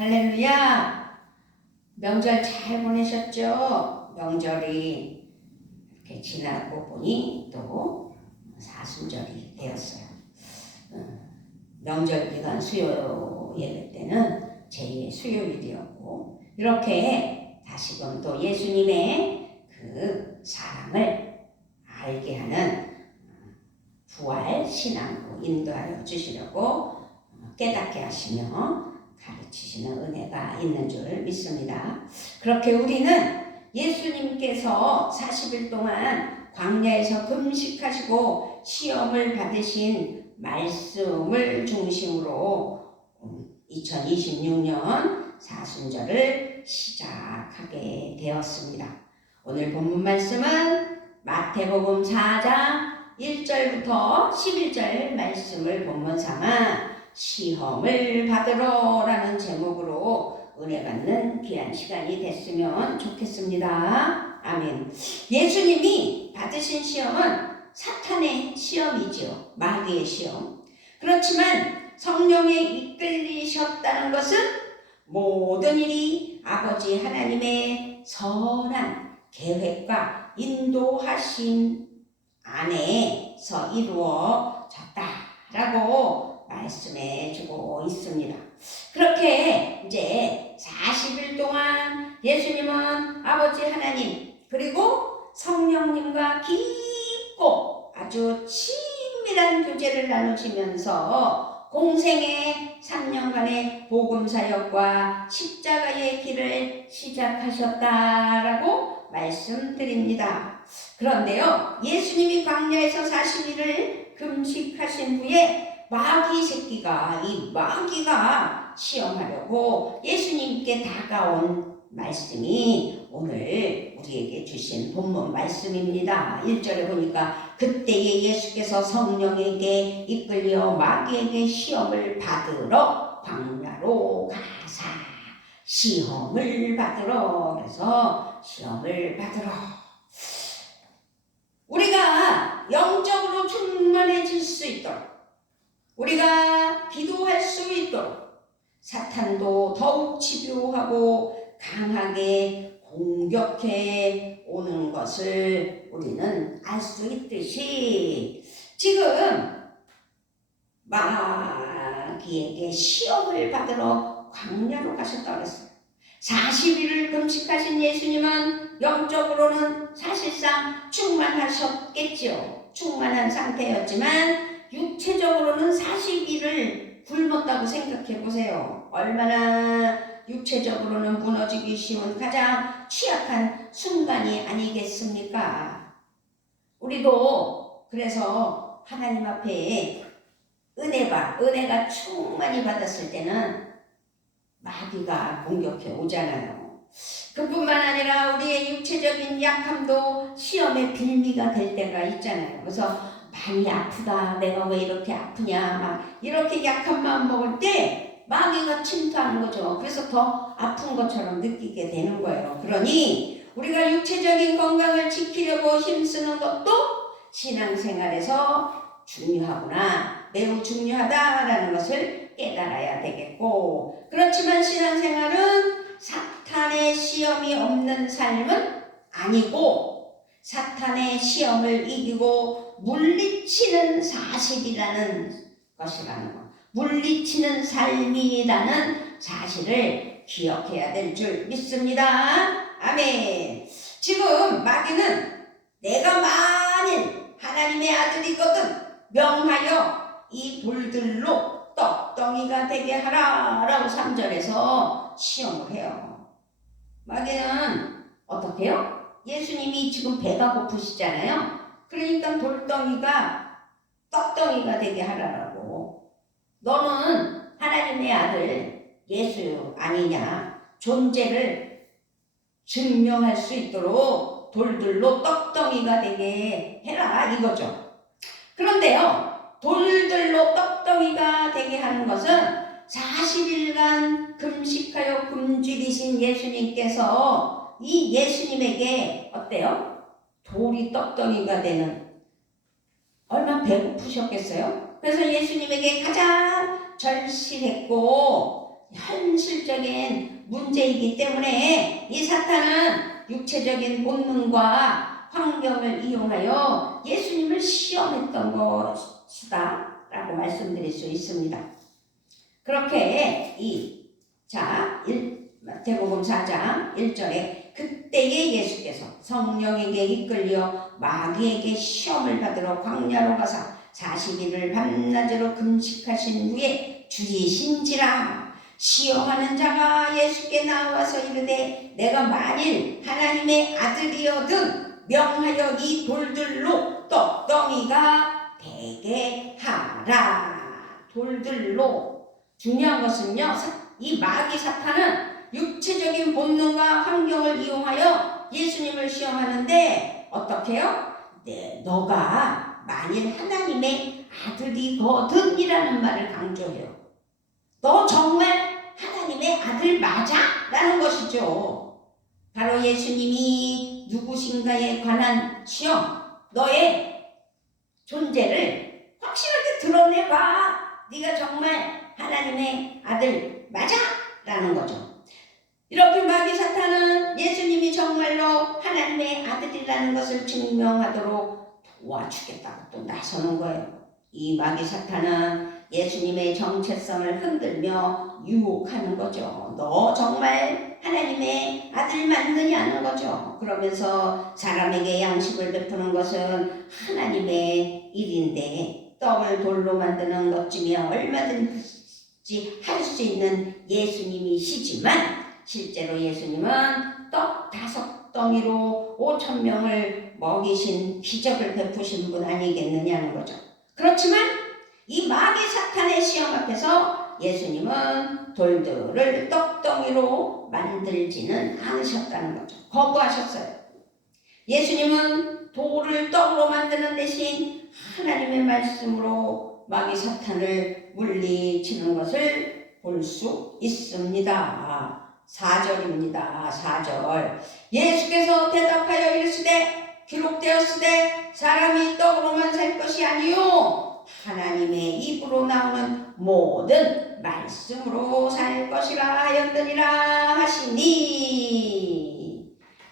할렐루야! 명절 잘 보내셨죠? 명절이 이렇게 지나고 보니 또 사순절이 되었어요. 명절 기간 수요 예배 때는 제2의 수요일이었고, 이렇게 다시금 또 예수님의 그 사랑을 알게 하는 부활 신앙으로 인도하여 주시려고 깨닫게 하시며 가르치시는 은혜가 있는 줄 믿습니다. 그렇게 우리는 예수님께서 40일 동안 광야에서 금식하시고 시험을 받으신 말씀을 중심으로 2026년 사순절을 시작하게 되었습니다. 오늘 본문 말씀은 마태복음 4장 1절부터 11절 말씀을 본문 삼아 시험을 받으러 라는 제목으로 은혜 받는 귀한 시간이 됐으면 좋겠습니다. 아멘. 예수님이 받으신 시험은 사탄의 시험이죠. 마귀의 시험. 그렇지만 성령에 이끌리셨다는 것은 모든 일이 아버지 하나님의 선한 계획과 인도하심 안에서 이루어졌다라고 말씀해 주고 있습니다. 그렇게 이제 40일 동안 예수님은 아버지 하나님 그리고 성령님과 깊고 아주 친밀한 교제를 나누시면서 공생의 3년간의 복음사역과 십자가의 길을 시작하셨다라고 말씀드립니다. 그런데요, 예수님이 광야에서 40일을 금식하신 후에 마귀 새끼가 이 마귀가 시험하려고 예수님께 다가온 말씀이 오늘 우리에게 주신 본문 말씀입니다. 1절에 보니까 그때에 예수께서 성령에게 이끌려 마귀에게 시험을 받으러 광야로 가사 시험을 받으러 그래서 시험을 받으러 우리가 영적으로 충만해질 수 있도록 우리가 기도할 수 있도록 사탄도 더욱 집요하고 강하게 공격해 오는 것을 우리는 알 수 있듯이 지금 마귀에게 시험을 받으러 광야로 가셨다고 했어요. 40일을 금식하신 예수님은 영적으로는 사실상 충만하셨겠죠. 충만한 상태였지만 육체적으로는 40일을 굶었다고 생각해 보세요. 얼마나 육체적으로는 무너지기 쉬운 가장 취약한 순간이 아니겠습니까? 우리도 그래서 하나님 앞에 은혜가 충만히 받았을 때는 마귀가 공격해 오잖아요. 그뿐만 아니라 우리의 육체적인 약함도 시험의 빌미가 될 때가 있잖아요. 그래서 많이 아프다, 내가 왜 이렇게 아프냐, 막 이렇게 약한 마음 먹을 때 마귀가 침투하는 거죠. 그래서 더 아픈 것처럼 느끼게 되는 거예요. 그러니 우리가 육체적인 건강을 지키려고 힘쓰는 것도 신앙생활에서 중요하구나, 매우 중요하다라는 것을 깨달아야 되겠고, 그렇지만 신앙생활은 사탄의 시험이 없는 삶은 아니고 사탄의 시험을 이기고 물리치는 사실이라는 것이라는 것, 물리치는 삶이라는 사실을 기억해야 될 줄 믿습니다. 아멘. 지금 마귀는 내가 만일 하나님의 아들이거든 명하여 이 돌들로 떡덩이가 되게 하라 라고 3절에서 시험을 해요. 마귀는 어떻게 해요? 예수님이 지금 배가 고프시잖아요. 그러니까 돌덩이가 떡덩이가 되게 하라고. 너는 하나님의 아들 예수 아니냐, 존재를 증명할 수 있도록 돌들로 떡덩이가 되게 해라 이거죠. 그런데요, 돌들로 떡덩이가 되게 하는 것은 40일간 금식하여 굶주리신 예수님께서 이 예수님에게 어때요? 돌이 떡덩이가 되는, 얼마나 배고프셨겠어요? 그래서 예수님에게 가장 절실했고 현실적인 문제이기 때문에 이 사탄은 육체적인 본능과 환경을 이용하여 예수님을 시험했던 것이다 라고 말씀드릴 수 있습니다. 그렇게 마태복음 4장 1절에 그때에 예수께서 성령에게 이끌려 마귀에게 시험을 받으러 광야로 가사 40일을 밤낮으로 금식하신 후에 죽이신지라. 시험하는 자가 예수께 나와서 이르되 내가 만일 하나님의 아들이어든 명하여 이 돌들로 떡덩이가 되게 하라. 돌들로. 중요한 것은요, 이 마귀 사탄은 육체적인 본능과 환경을 이용하여 예수님을 시험하는데 어떻게요? 네, 너가 만일 하나님의 아들이거든 이라는 말을 강조해요. 너 정말 하나님의 아들 맞아? 라는 것이죠. 바로 예수님이 누구신가에 관한 시험, 너의 존재를 확실하게 드러내봐. 네가 정말 하나님의 아들 맞아? 라는 거죠. 이렇게 마귀 사탄은 예수님이 정말로 하나님의 아들이라는 것을 증명하도록 도와주겠다고 또 나서는 거예요. 이 마귀 사탄은 예수님의 정체성을 흔들며 유혹하는 거죠. 너 정말 하나님의 아들 맞느냐는 거죠. 그러면서 사람에게 양식을 베푸는 것은 하나님의 일인데 떡을 돌로 만드는 것쯤이야 얼마든지 할 수 있는 예수님이시지만 실제로 예수님은 떡 5덩이로 5,000명을 먹이신 기적을 베푸신 분 아니겠느냐는 거죠. 그렇지만 이 마귀 사탄의 시험 앞에서 예수님은 돌들을 떡덩이로 만들지는 않으셨다는 거죠. 거부하셨어요. 예수님은 돌을 떡으로 만드는 대신 하나님의 말씀으로 마귀 사탄을 물리치는 것을 볼 수 있습니다. 4절입니다. 4절. 예수께서 대답하여 이르시되 기록되었으되 사람이 떡으로만 살 것이 아니요 하나님의 입으로 나오는 모든 말씀으로 살 것이라 하였느니라 하시니.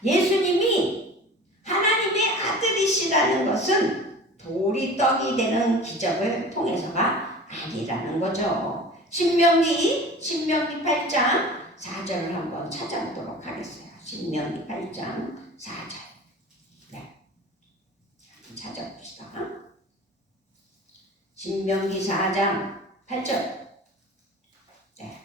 예수님이 하나님의 아들이시라는 것은 돌이 떡이 되는 기적을 통해서가 아니라는 거죠. 신명기 8장 4절을 한번 찾아보도록 하겠어요. 신명기 8장 4절. 네. 한번 찾아봅시다. 신명기 4장 8절. 네.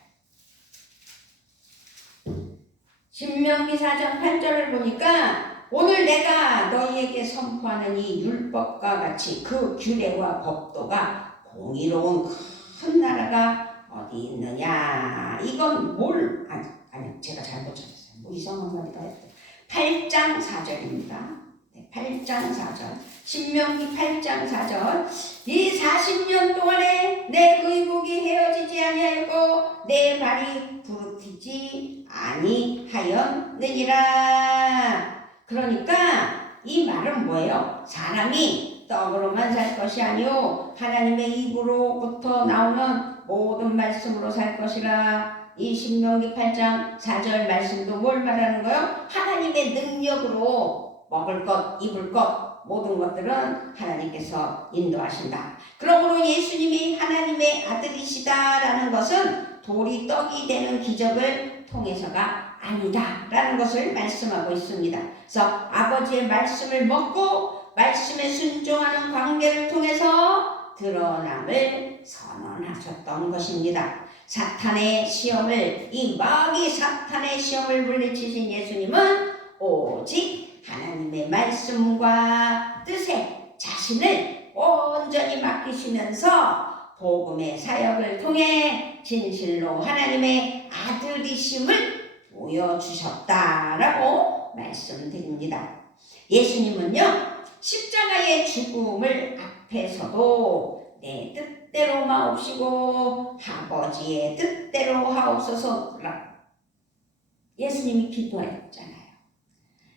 신명기 4장 8절을 보니까 오늘 내가 너희에게 선포하는 이 율법과 같이 그 규례와 법도가 공의로운 큰 나라가 어디 있느냐. 이건 아니 제가 잘못 찾았어요. 뭐 이상한 말이다 했어요. 8장 4절입니다. 네, 8장 4절. 신명기 8장 4절. 이 40년 동안에 내 의복이 헤어지지 아니하였고 내 발이 부르티지 아니하였느니라. 그러니까 이 말은 뭐예요? 사람이 떡으로만 살 것이 아니요 하나님의 입으로부터 나오는 모든 말씀으로 살 것이라. 이 신명기 8장 4절 말씀도 뭘 말하는 거예요? 하나님의 능력으로 먹을 것, 입을 것 모든 것들은 하나님께서 인도하신다. 그러므로 예수님이 하나님의 아들이시다라는 것은 돌이 떡이 되는 기적을 통해서가 아니다 라는 것을 말씀하고 있습니다. 그래서 아버지의 말씀을 먹고 말씀에 순종하는 관계를 통해서 드러남을 선언하셨던 것입니다. 사탄의 시험을, 이 마귀 사탄의 시험을 물리치신 예수님은 오직 하나님의 말씀과 뜻에 자신을 온전히 맡기시면서 복음의 사역을 통해 진실로 하나님의 아들이심을 보여주셨다라고 말씀드립니다. 예수님은요 십자가의 죽음을 앞에서도 내 뜻대로 마옵시고 아버지의 뜻대로 하옵소서. 예수님이 기도했잖아요.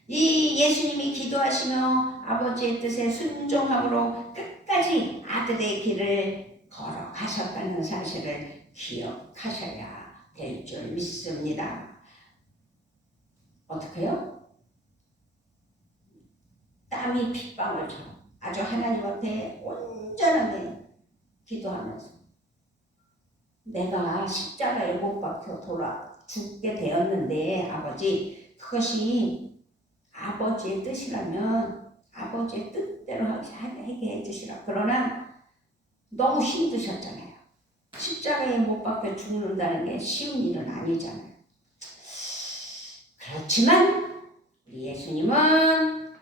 이 예수님이 기도하시며 아버지의 뜻에 순종함으로 끝까지 아들의 길을 걸어가셨다는 사실을 기억하셔야 될 줄 믿습니다. 어떻게요? 땀이 핏방울처럼 아주 하나님 앞에 온전하게 기도하면서 내가 십자가에 못 박혀 돌아 죽게 되었는데 아버지, 그것이 아버지의 뜻이라면 아버지의 뜻대로 하게 해주시라. 그러나 너무 힘드셨잖아요. 십자가에 못 박혀 죽는다는 게 쉬운 일은 아니잖아요. 그렇지만 우리 예수님은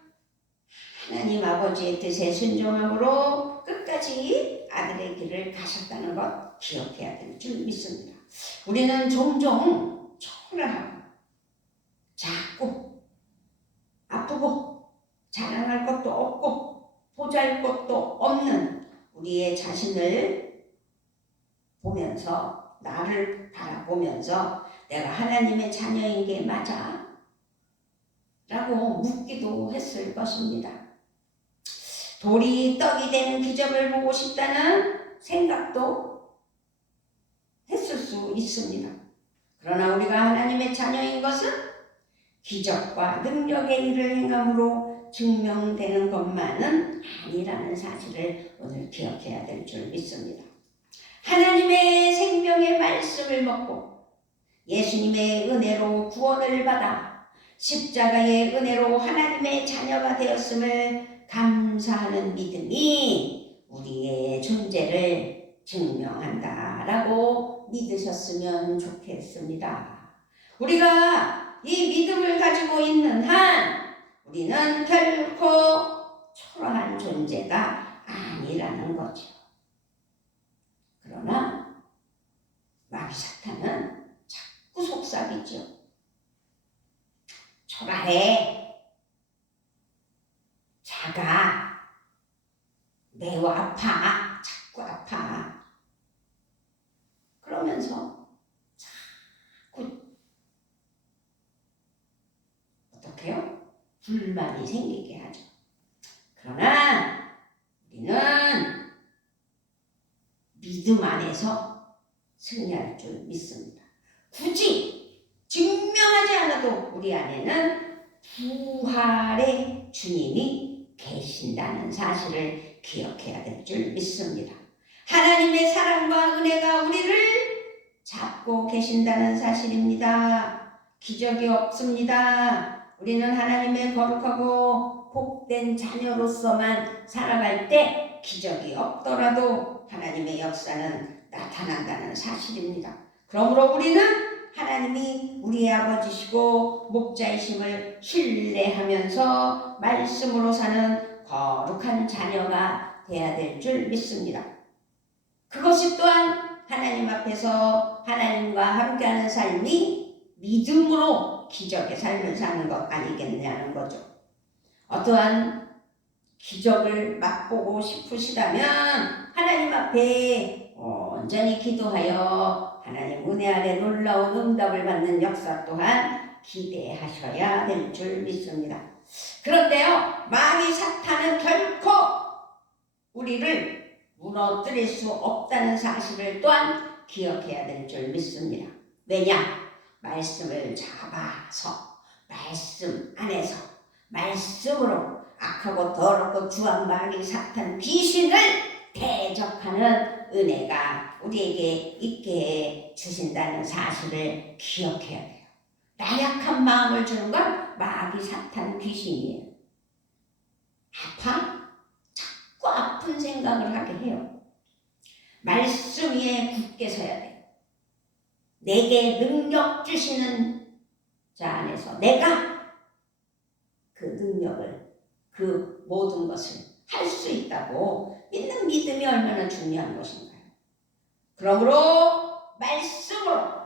하나님 아버지의 뜻에 순종함으로 끝까지 아들의 길을 가셨다는 것 기억해야 될 줄 믿습니다. 우리는 종종 초라하고 작고 아프고 자랑할 것도 없고 보잘것도 없는 우리의 자신을 보면서, 나를 바라보면서 내가 하나님의 자녀인 게 맞아? 라고 묻기도 했을 것입니다. 돌이 떡이 되는 기적을 보고 싶다는 생각도 했을 수 있습니다. 그러나 우리가 하나님의 자녀인 것은 기적과 능력의 일을 행함으로 증명되는 것만은 아니라는 사실을 오늘 기억해야 될 줄 믿습니다. 하나님의 생명의 말씀을 먹고 예수님의 은혜로 구원을 받아 십자가의 은혜로 하나님의 자녀가 되었음을 감사하는 믿음이 우리의 존재를 증명한다라고 믿으셨으면 좋겠습니다. 우리가 이 믿음을 가지고 있는 한 우리는 결코 초라한 존재가 아니라는 거죠. 그러나 마귀 사탄은 자꾸 속삭이죠. 초라해, 작아, 매우 아파, 자꾸 아파. 그러면서 자꾸 어떡해요? 불만이 생기게 하죠. 그러나 우리는 믿음 안에서 승리할 줄 믿습니다. 굳이 증명하지 않아도 우리 안에는 부활의 주님이 계신다는 사실을 기억해야 될 줄 믿습니다. 하나님의 사랑과 은혜가 우리를 잡고 계신다는 사실입니다. 기적이 없습니다. 우리는 하나님의 거룩하고 복된 자녀로서만 살아갈 때 기적이 없더라도 하나님의 역사는 나타난다는 사실입니다. 그러므로 우리는 하나님이 우리의 아버지시고 목자이심을 신뢰하면서 말씀으로 사는 거룩한 자녀가 되어야 될 줄 믿습니다. 그것이 또한 하나님 앞에서 하나님과 함께하는 삶이 믿음으로 기적의 삶을 사는 것 아니겠냐는 거죠. 어떠한 기적을 맛보고 싶으시다면 하나님 앞에 온전히 기도하여 하나님 은혜 아래 놀라운 응답을 받는 역사 또한 기대하셔야 될 줄 믿습니다. 그런데요, 마귀 사탄은 결코 우리를 무너뜨릴 수 없다는 사실을 또한 기억해야 될 줄 믿습니다. 왜냐? 말씀을 잡아서 말씀 안에서 말씀으로 악하고 더럽고 주한 마귀 사탄 귀신을 대적하는 은혜가 우리에게 있게 주신다는 사실을 기억해야 돼요. 나약한 마음을 주는 건 마귀 사탄 귀신이에요. 아파? 자꾸 아픈 생각을 하게 해요. 말씀 위에 굳게 서야 돼요. 내게 능력 주시는 자 안에서 내가 그 능력을, 그 모든 것을 할 수 있다고 믿는 믿음이 얼마나 중요한 것인가요? 그러므로 말씀으로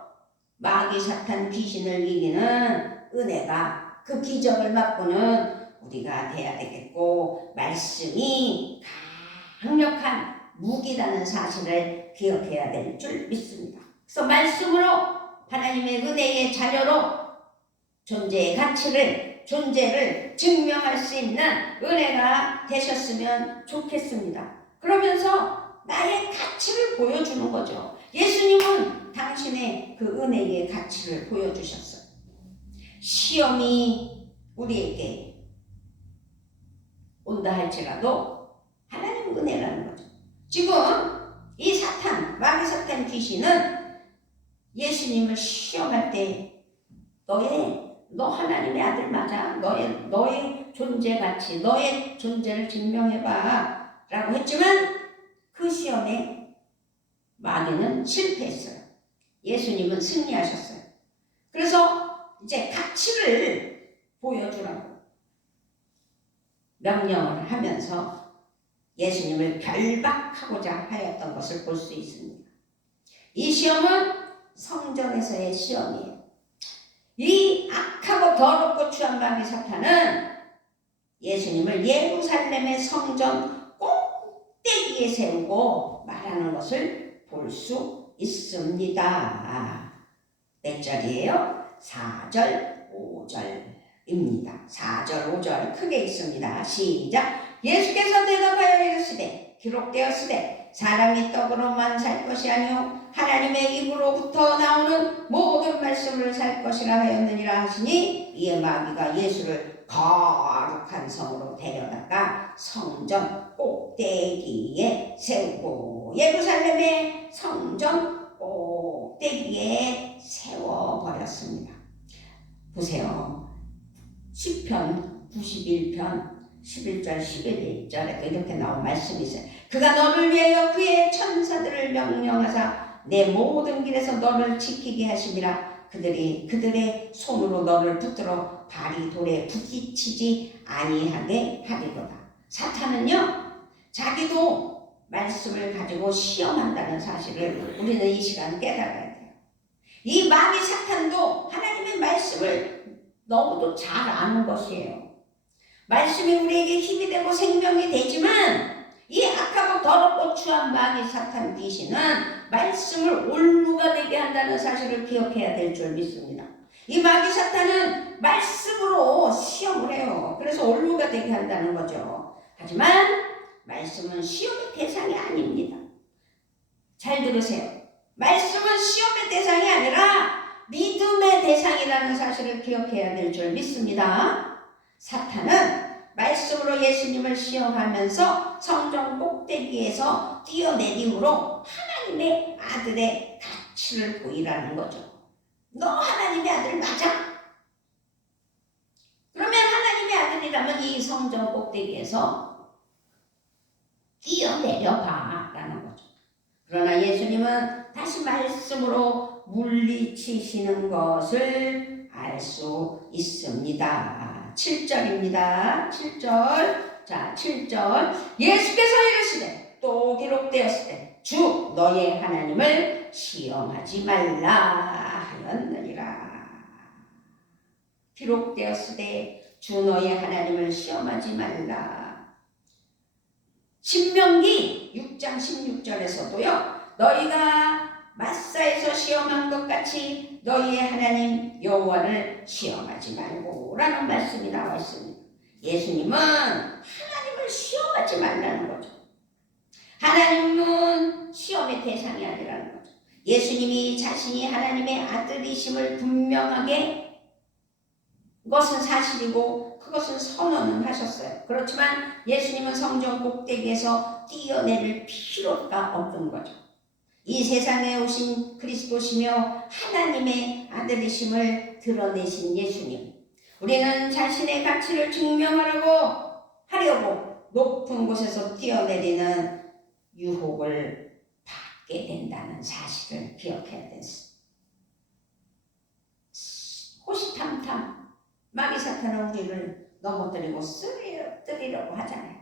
마귀 사탄 귀신을 이기는 은혜가, 그 기적을 맛보는 우리가 돼야 되겠고, 말씀이 강력한 무기라는 사실을 기억해야 될 줄 믿습니다. 그래서 말씀으로 하나님의 은혜의 자녀로 존재의 가치를, 존재를 증명할 수 있는 은혜가 되셨으면 좋겠습니다. 그러면서 나의 가치를 보여주는 거죠. 예수님은 당신의 그 은혜의 가치를 보여주셨어요. 시험이 우리에게 온다 할지라도 하나님 은혜라는 거죠. 지금 이 사탄, 마귀사탄 귀신은 예수님을 시험할 때 너 하나님의 아들 맞아? 너의 존재 가치, 너의 존재를 증명해봐 라고 했지만 그 시험에 마귀는 실패했어요. 예수님은 승리하셨어요. 그래서 이제 가치를 보여주라고 명령을 하면서 예수님을 결박하고자 하였던 것을 볼 수 있습니다. 이 시험은 성전에서의 시험이에요. 이 악하고 더럽고 추한 마귀 사탄은 예수님을 예루살렘의 성전 꼭대기에 세우고 말하는 것을 볼 수 있습니다. 몇 절이에요? 4절, 5절입니다. 4절, 5절 크게 있습니다. 시작. 예수께서 대답하여 이르시되 기록되었으되 사람이 떡으로만 살 것이 아니요 하나님의 입으로부터 나오는 모든 말씀을 살 것이라 하였느니라 하시니 이에 마귀가 예수를 거룩한 성으로 데려다가 성전 꼭대기에 세우고 예루살렘의 성전 꼭대기에 세워버렸습니다. 보세요. 시편 91편 11절 11절에 이렇게 나온 말씀이 있어요. 그가 너를 위하여 그의 천사들을 명령하사 내 모든 길에서 너를 지키게 하심이라. 그들의 손으로 너를 붙들어 발이 돌에 부딪히지 아니하게 하리로다. 사탄은요, 자기도 말씀을 가지고 시험한다는 사실을 우리는 이 시간 깨달아야 돼요. 이 마귀 사탄도 하나님의 말씀을 너무도 잘 아는 것이에요. 말씀이 우리에게 힘이 되고 생명이 되지만 이 악하고 더럽고 추한 마귀 사탄 귀신은 말씀을 올무가 되게 한다는 사실을 기억해야 될 줄 믿습니다. 이 마귀 사탄은 말씀으로 시험을 해요. 그래서 올무가 되게 한다는 거죠. 하지만 말씀은 시험의 대상이 아닙니다. 잘 들으세요. 말씀은 시험의 대상이 아니라 믿음의 대상이라는 사실을 기억해야 될 줄 믿습니다. 사탄은 말씀으로 예수님을 시험하면서 성전 꼭대기에서 뛰어내림으로 하나님의 아들의 가치를 보이라는 거죠. 너 하나님의 아들 맞아? 그러면 하나님의 아들이라면 이 성전 꼭대기에서 뛰어내려봐 라는 거죠. 그러나 예수님은 다시 말씀으로 물리치시는 것을 알 수 있습니다. 7절입니다. 7절. 자, 7절. 예수께서 이르시되 또 기록되었으되 주 너의 하나님을 시험하지 말라 하였느니라. 기록되었으되 주 너의 하나님을 시험하지 말라. 신명기 6장 16절에서도요. 너희가 마사에서 시험한 것 같이 너희의 하나님 여호와를 시험하지 말고 라는 말씀이 나와 있습니다. 예수님은 하나님을 시험하지 말라는 거죠. 하나님은 시험의 대상이 아니라는 거죠. 예수님이 자신이 하나님의 아들이심을 분명하게 그것은 사실이고 그것은 선언을 하셨어요. 그렇지만 예수님은 성전 꼭대기에서 뛰어내릴 필요가 없는 거죠. 이 세상에 오신 그리스도시며 하나님의 아들이심을 드러내신 예수님. 우리는 자신의 가치를 증명하려고 높은 곳에서 뛰어내리는 유혹을 받게 된다는 사실을 기억해야 됐습니다. 호시탐탐 마귀 사탄은 우리를 넘어뜨리고 쓰러뜨리려고 하잖아요.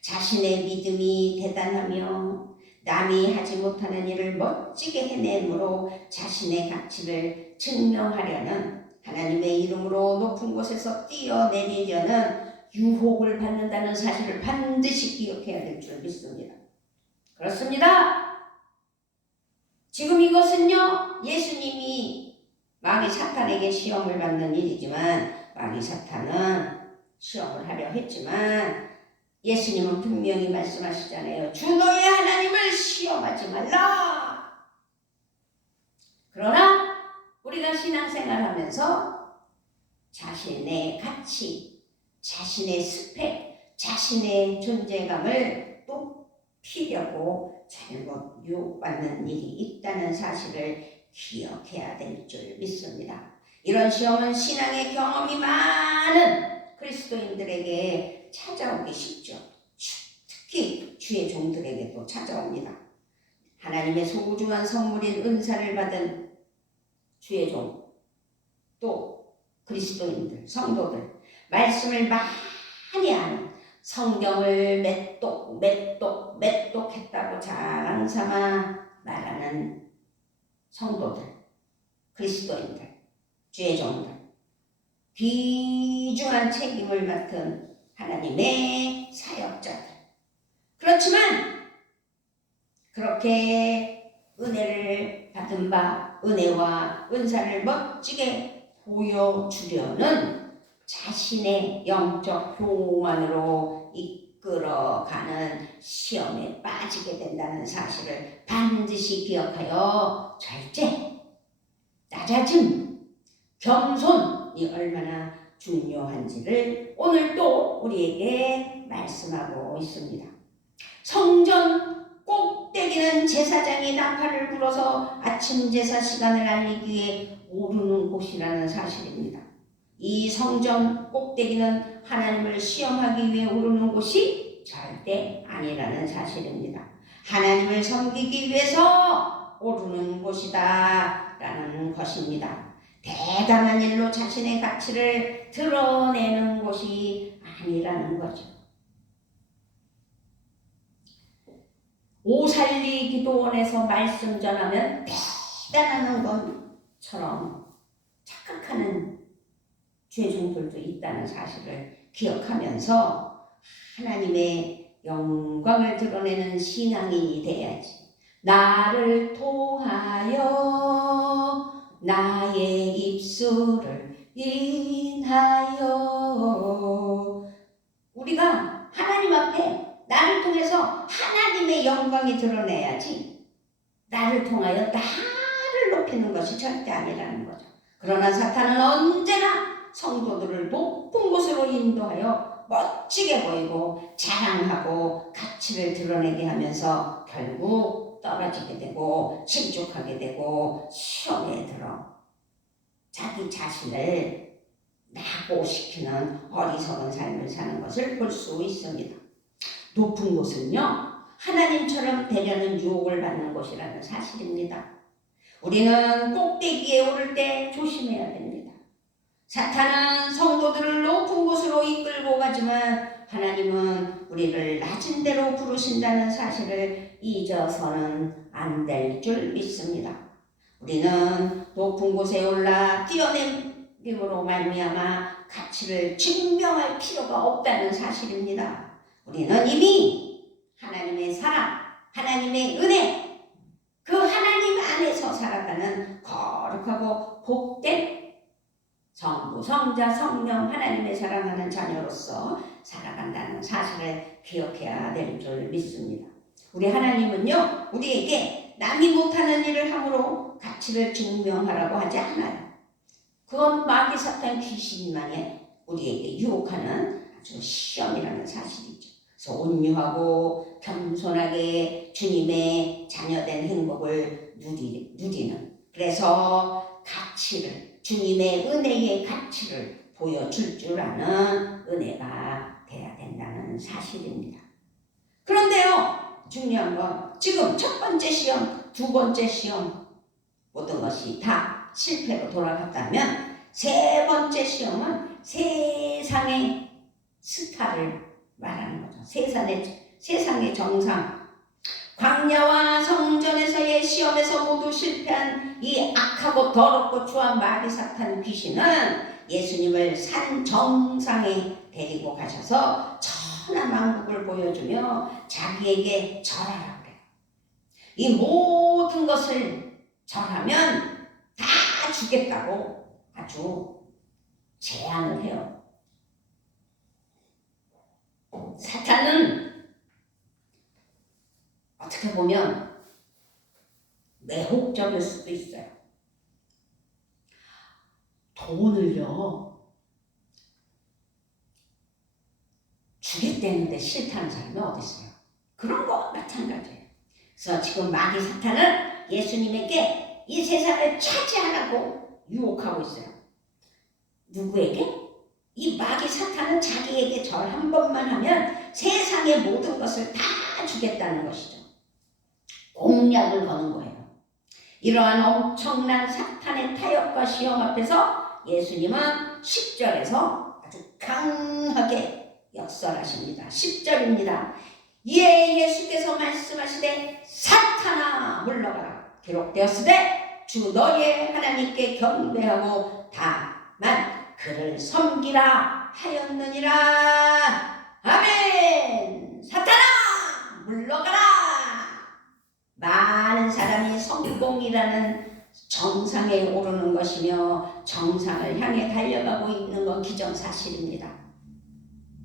자신의 믿음이 대단하며 남이 하지 못하는 일을 멋지게 해내므로 자신의 가치를 증명하려는 하나님의 이름으로 높은 곳에서 뛰어내리려는 유혹을 받는다는 사실을 반드시 기억해야 될 줄 믿습니다. 그렇습니다. 지금 이것은요, 예수님이 마귀 사탄에게 시험을 받는 일이지만 마귀 사탄은 시험을 하려 했지만 예수님은 분명히 말씀하시잖아요. 주 너의 하나님을 시험하지 말라. 그러나 우리가 신앙생활하면서 자신의 가치, 자신의 스펙, 자신의 존재감을 높이려고 잘못 유혹받는 일이 있다는 사실을 기억해야 될 줄 믿습니다. 이런 시험은 신앙의 경험이 많은 그리스도인들에게 찾아오기 쉽죠. 특히 주의 종들에게도 찾아옵니다. 하나님의 소중한 선물인 은사를 받은 주의 종, 또 그리스도인들, 성도들, 말씀을 많이 아는, 성경을 메똑했다고 자랑삼아 말하는 성도들, 그리스도인들, 주의 종들, 귀중한 책임을 맡은 하나님의 사역자들. 그렇지만 그렇게 은혜를 받은 바, 은혜와 은사를 멋지게 보여주려는 자신의 영적 교만으로 이끌어가는 시험에 빠지게 된다는 사실을 반드시 기억하여 절제, 낮아짐, 겸손이 얼마나 중요한지를 오늘 또 우리에게 말씀하고 있습니다. 성전 꼭대기는 제사장이 나팔을 불어서 아침 제사 시간을 알리기 위해 오르는 곳이라는 사실입니다. 이 성전 꼭대기는 하나님을 시험하기 위해 오르는 곳이 절대 아니라는 사실입니다. 하나님을 섬기기 위해서 오르는 곳이다 라는 것입니다. 대단한 일로 자신의 가치를 드러내는 곳이 아니라는 거죠. 오살리 기도원에서 말씀 전하면 대단한 것처럼 착각하는 주의 종들도 있다는 사실을 기억하면서 하나님의 영광을 드러내는 신앙인이 돼야지. 나를 통하여 나의 입술을 인하여, 우리가 하나님 앞에 나를 통해서 하나님의 영광이 드러내야지, 나를 통하여 나를 높이는 것이 절대 아니라는 거죠. 그러나 사탄은 언제나 성도들을 높은 곳으로 인도하여 멋지게 보이고 자랑하고 가치를 드러내게 하면서 결국 떨어지게 되고 실족하게 되고 시험에 들어 자기 자신을 낙오시키는 어리석은 삶을 사는 것을 볼 수 있습니다. 높은 곳은요, 하나님처럼 되려는 유혹을 받는 곳이라는 사실입니다. 우리는 꼭대기에 오를 때 조심해야 됩니다. 사탄은 성도들을 높은 곳으로 이끌고 가지만 하나님은 우리를 낮은 데로 부르신다는 사실을 잊어서는 안 될 줄 믿습니다. 우리는 높은 곳에 올라 뛰어냄으로 말미암아 가치를 증명할 필요가 없다는 사실입니다. 우리는 이미 하나님의 사랑, 하나님의 은혜, 그 하나님 안에서 살아가는 거룩하고 복된 성부, 성자, 성령, 하나님의 사랑하는 자녀로서 살아간다는 사실을 기억해야 될 줄 믿습니다. 우리 하나님은요, 우리에게 남이 못하는 일을 함으로 가치를 증명하라고 하지 않아요. 그건 마귀 사탄 귀신만이 우리에게 유혹하는 아주 시험이라는 사실이죠. 그래서 온유하고 겸손하게 주님의 자녀된 행복을 누리는, 그래서 가치를, 주님의 은혜의 가치를 보여줄 줄 아는 은혜가 돼야 된다는 사실입니다. 그런데요, 중요한 건 지금 첫 번째 시험, 두 번째 시험 모든 것이 다 실패로 돌아갔다면 세 번째 시험은 세상의 스타를 말하는 거죠. 세상의 정상, 광야와 성전에서의 시험에서 모두 실패한 이 악하고 더럽고 추한 마귀 사탄 귀신은 예수님을 산 정상에 데리고 가셔서 천하만국을 보여주며 자기에게 절하라 그래요. 이 모든 것을 절하면 다 주겠다고 아주 제안을 해요. 사탄은 어떻게 보면 매혹적일 수도 있어요. 돈을요 주겠다는데 싫다는 사람이 어디 있어요? 그런 거와 마찬가지예요. 그래서 지금 마귀 사탄은 예수님에게 이 세상을 차지하라고 유혹하고 있어요. 누구에게? 이 마귀 사탄은 자기에게 절 한 번만 하면 세상의 모든 것을 다 주겠다는 것이죠. 공약을 거는 거예요. 이러한 엄청난 사탄의 타협과 시험 앞에서 예수님은 10절에서 아주 강하게 역설하십니다. 10절입니다. 이에 예수께서 말씀하시되 사탄아 물러가라. 기록되었으되 주 너희의 하나님께 경배하고 다만 그를 섬기라 하였느니라. 아멘. 사탄아 물러가라. 많은 사람이 성공이라는 정상에 오르는 것이며 정상을 향해 달려가고 있는 건 기정사실입니다.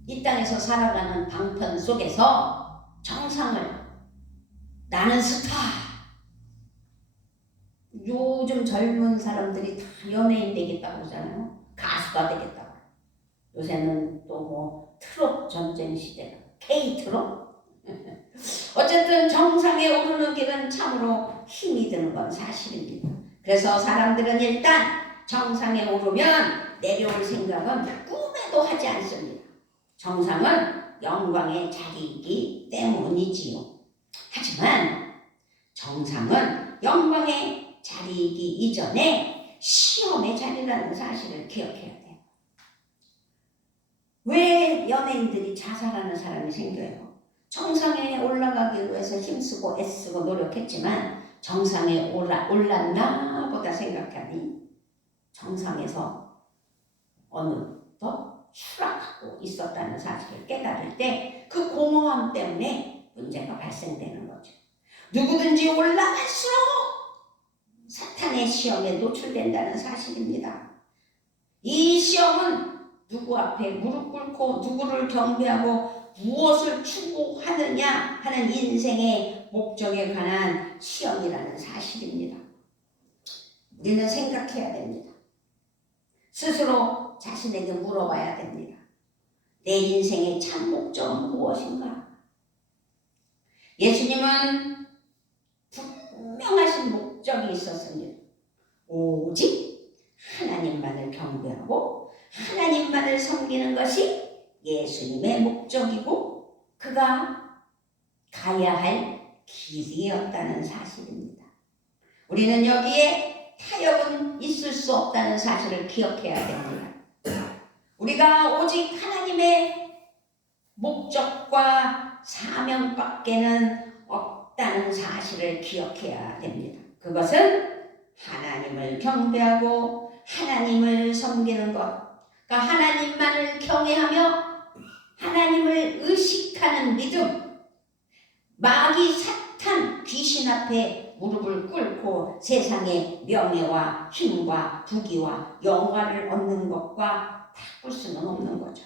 이 땅에서 살아가는 방편 속에서 정상을 나는 스타. 요즘 젊은 사람들이 다 연예인 되겠다고 하잖아요. 가수가 되겠다고. 요새는 또 뭐 트롯 전쟁 시대가 K-트롯? 어쨌든 정상에 오르는 길은 참으로 힘이 드는 건 사실입니다. 그래서 사람들은 일단 정상에 오르면 내려올 생각은 꿈에도 하지 않습니다. 정상은 영광의 자리이기 때문이지요. 하지만 정상은 영광의 자리이기 이전에 시험의 자리라는 사실을 기억해야 돼요. 왜 연예인들이 자살하는 사람이 생겨요? 정상에 올라가기 위해서 힘쓰고 애쓰고 노력했지만 정상에 올랐나 보다 생각하니 정상에서 어느덧 추락하고 있었다는 사실을 깨달을 때 그 공허함 때문에 문제가 발생되는 거죠. 누구든지 올라갈수록 사탄의 시험에 노출된다는 사실입니다. 이 시험은 누구 앞에 무릎 꿇고 누구를 경배하고 무엇을 추구하느냐 하는 인생의 목적에 관한 시험이라는 사실입니다. 우리는 생각해야 됩니다. 스스로 자신에게 물어봐야 됩니다. 내 인생의 참 목적은 무엇인가? 예수님은 분명하신 목적이 있었습니다. 오직 하나님만을 경배하고 하나님만을 섬기는 것이 예수님의 목적이고 그가 가야 할 길이었다는 사실입니다. 우리는 여기에 타협은 있을 수 없다는 사실을 기억해야 됩니다. 우리가 오직 하나님의 목적과 사명밖에는 없다는 사실을 기억해야 됩니다. 그것은 하나님을 경배하고 하나님을 섬기는 것, 그러니까 하나님만을 경외하며 하나님을 의식하는 믿음, 마귀 사탄 귀신 앞에 무릎을 꿇고 세상의 명예와 힘과 부귀와 영화를 얻는 것과 바꿀 수는 없는 거죠.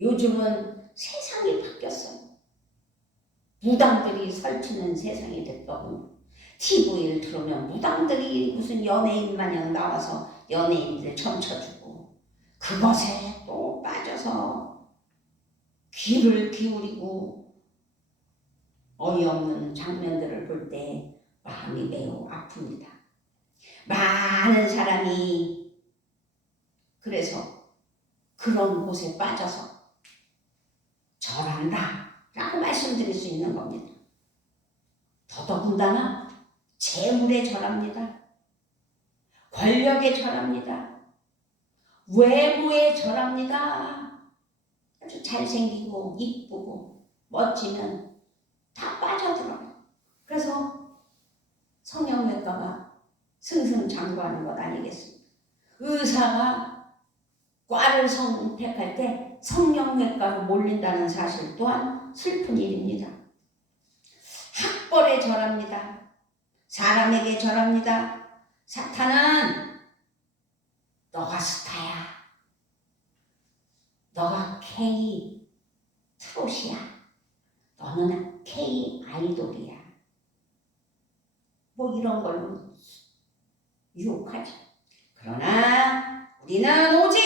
요즘은 세상이 바뀌었어요. 무당들이 설치는 세상이 됐더군요. TV를 틀으면 무당들이 무슨 연예인 마냥 나와서 연예인들 춤춰주고 그것에 또 빠져서 귀를 기울이고 어이없는 장면들을 볼 때 마음이 매우 아픕니다. 많은 사람이 그래서 그런 곳에 빠져서 절한다 라고 말씀드릴 수 있는 겁니다. 더더군다나 재물에 절합니다. 권력에 절합니다. 외모에 절합니다. 아주 잘생기고 이쁘고 멋지면 다 빠져들어요. 그래서 성형외과가 승승장구하는 것 아니겠습니까? 의사가 과를 선택할 때 성형외과로 몰린다는 사실 또한 슬픈 일입니다. 학벌에 절합니다. 사람에게 절합니다. 사탄은 너가 스타야. 너가 K 트롯이야. 너는 K 아이돌이야. 뭐 이런 걸로 유혹하죠. 그러나 우리는 오직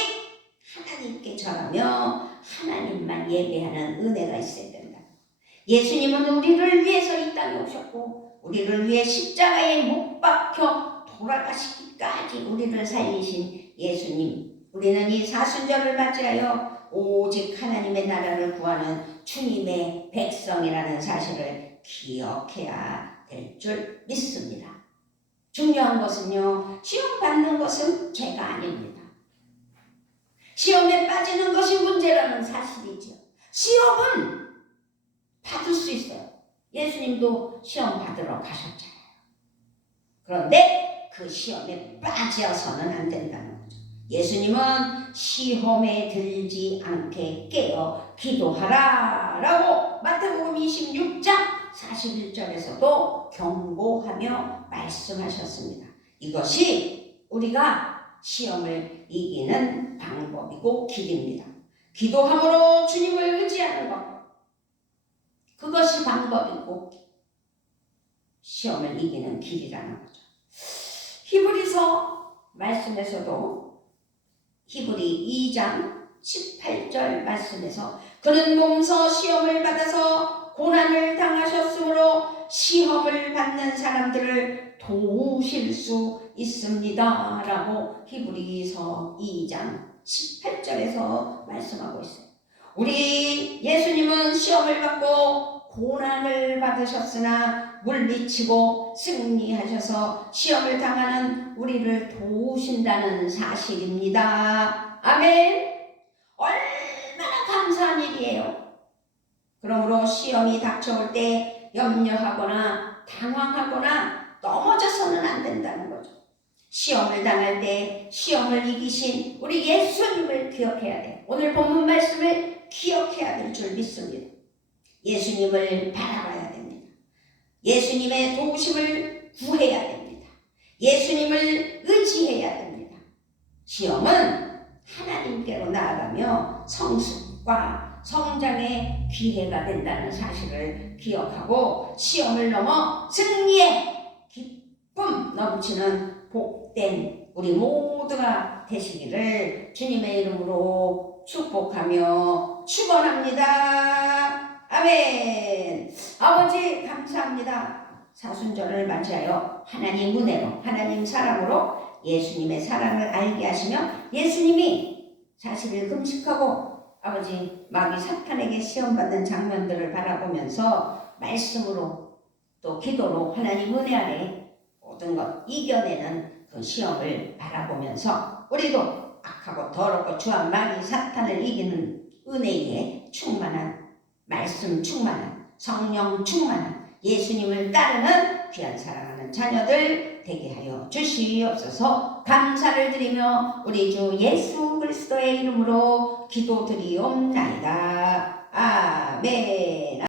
하나님께 절하며 하나님만 예배하는 은혜가 있어야 된다. 예수님은 우리를 위해서 이 땅에 오셨고 우리를 위해 십자가에 못 박혀 돌아가시기까지 우리를 살리신 예수님, 우리는 이 사순절을 맞이하여 오직 하나님의 나라를 구하는 주님의 백성이라는 사실을 기억해야 될 줄 믿습니다. 중요한 것은요, 시험 받는 것은 죄가 아닙니다. 시험에 빠지는 것이 문제라는 사실이죠. 시험은 받을 수 있어요. 예수님도 시험 받으러 가셨잖아요. 그런데 그 시험에 빠져서는 안 된다는 거죠. 예수님은 시험에 들지 않게 깨어 기도하라 라고 마태복음 26장 41절에서도 경고하며 말씀하셨습니다. 이것이 우리가 시험을 이기는 방법이고 길입니다. 기도함으로 주님을 의지하는 것, 그것이 방법이고 시험을 이기는 길이라는 거죠. 히브리서 말씀에서도 히브리 2장 18절 말씀에서 그는 몸소 시험을 받아서 고난을 당하셨으므로 시험을 받는 사람들을 도우실 수 있습니다 라고 히브리서 2장 18절에서 말씀하고 있어요. 우리 예수님은 시험을 받고 고난을 받으셨으나 물리치고 승리하셔서 시험을 당하는 우리를 도우신다는 사실입니다. 아멘. 얼마나 감사한 일이에요. 그러므로 시험이 닥쳐올 때 염려하거나 당황하거나 넘어져서는 안 된다는 거죠. 시험을 당할 때 시험을 이기신 우리 예수님을 기억해야 돼요. 오늘 본문 말씀을 기억해야 될 줄 믿습니다. 예수님을 바라봐야 됩니다. 예수님의 도우심을 구해야 됩니다. 예수님을 의지해야 됩니다. 시험은 하나님께로 나아가며 성숙과 성장의 기회가 된다는 사실을 기억하고 시험을 넘어 승리의 기쁨 넘치는 복된 우리 모두가 되시기를 주님의 이름으로 축복하며 축원합니다. 아멘. 아버지 감사합니다. 사순절을 맞이하여 하나님 은혜로 하나님 사랑으로 예수님의 사랑을 알게 하시며 예수님이 자신을 금식하고 아버지 마귀 사탄에게 시험받는 장면들을 바라보면서 말씀으로 또 기도로 하나님 은혜 아래 모든 것 이겨내는 그 시험을 바라보면서 우리도 악하고 더럽고 주한 마귀 사탄을 이기는 은혜에 충만한 말씀 충만한 성령 충만한 예수님을 따르는 귀한 사랑하는 자녀들 되게 하여 주시옵소서. 감사를 드리며 우리 주 예수 그리스도의 이름으로 기도드리옵나이다. 아멘.